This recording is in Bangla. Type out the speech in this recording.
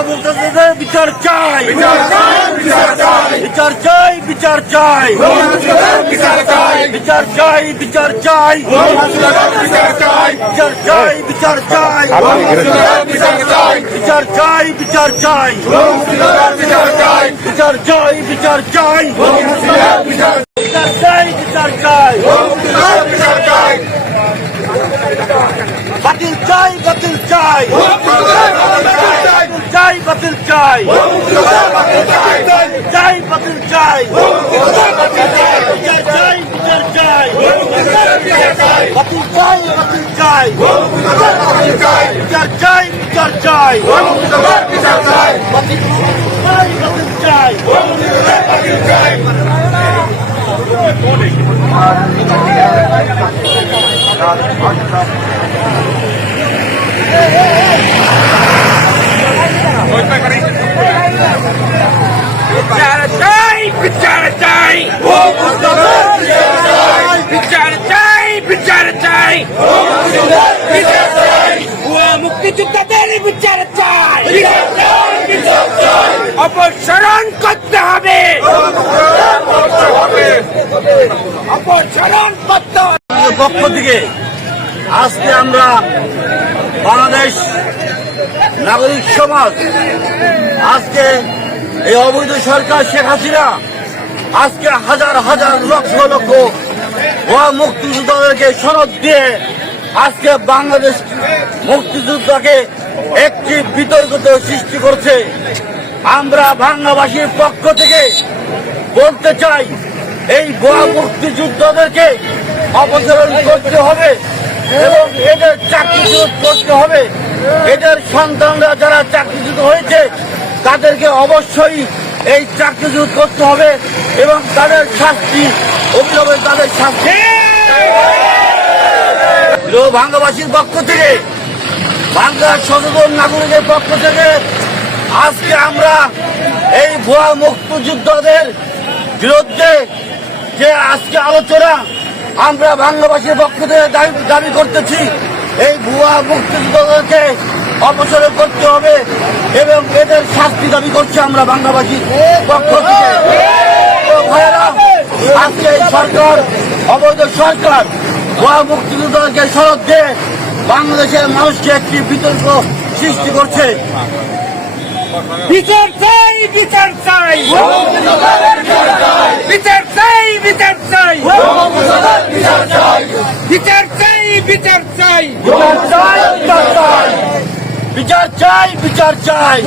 মুক্তিযোদ্ধাদের বিচার চাই বিচার চাই বিচার চাই বিচার চাই বিচার চাই মুক্তিযোদ্ধাদের বিচার চাই বিচার চাই বিচার চাই মুক্তিযোদ্ধাদের বিচার চাই বিচার চাই বিচার চাই মুক্তিযোদ্ধাদের বিচার চাই বিচার চাই বিচার চাই মুক্তিযোদ্ধাদের বিচার চাই বিচার চাই বিচার চাই মুক্তিযোদ্ধাদের বিচার বিচার চাই বিচার চাই মুক্তিযোদ্ধাদের বিচার চাই বাতিল চাই বাতিল চাই মুক্তিযোদ্ধাদের বিচার চাই চাই বাতিল চাই। চাই বাতিল চাই। চাই বিচার চাই। বাতিল চাই বাতিল চাই। বিচার চাই বিচার চাই। বিচার চাই বাতিল চাই বাতিল চাই মুক্তিযোদ্ধাদের চাই। বিচার চাই বিচার চাই। বিচার চাই। বিচার চাই মুক্তিযোদ্ধাদের বিচার চাই। অপসারণ করতে হবে। করতে হবে। অপসারণ করতে হবে। পক্ষ থেকে আজকে আমরা বাংলাদেশ নাগরিক সমাজ আজকে এই অবৈধ সরকার শেখ হাসিনা আজকে হাজার হাজার লক্ষ লক্ষ ভুয়া মুক্তিযোদ্ধাদেরকে সনদ দিয়ে আজকে বাংলাদেশ মুক্তিযোদ্ধাকে একটি বিতর্কিত সৃষ্টি করছে। আমরা বাংলাবাসীর পক্ষ থেকে বলতে চাই, এই ভুয়া মুক্তিযোদ্ধাদেরকে অপসারণ করতে হবে এবং এদের চাকরিচ্যুত করতে হবে। এদের সন্তানরা যারা চাকরিচ্যুত হয়েছে তাদেরকে অবশ্যই এই চাকরিচ্যুত করতে হবে এবং তাদের শাস্তি অবিলম্বে তাদের শাস্তি। ভাঙ্গাবাসীর পক্ষ থেকে, বাংলার সচেতন নাগরিকের পক্ষ থেকে আজকে আমরা এই ভুয়া মুক্তিযুদ্ধদের বিরুদ্ধে যে আজকে আলোচনা আমরা বাংলাবাসীর পক্ষ থেকে দাবি- দাবি করতেছি, এই ভুয়া মুক্তিযুদ্ধদেরকে অপসারণ করতে হবে এবং এদের শাস্তি দাবি করছি আমরা বাংলাবাসীর পক্ষ থেকে। আজকে এই সরকার অবৈধ সরকার ভুয়া মুক্তিযুদ্ধকে সড়ক দিয়ে বাংলাদেশের মানুষকে একটি বিতর্ক সৃষ্টি করছে। বিচার চাই। বিচার চাই বিচার চাই। বিচার চাই বিচার চাই। বিচার চাই বিচার চাই। বিচার চাই বিচার চাই।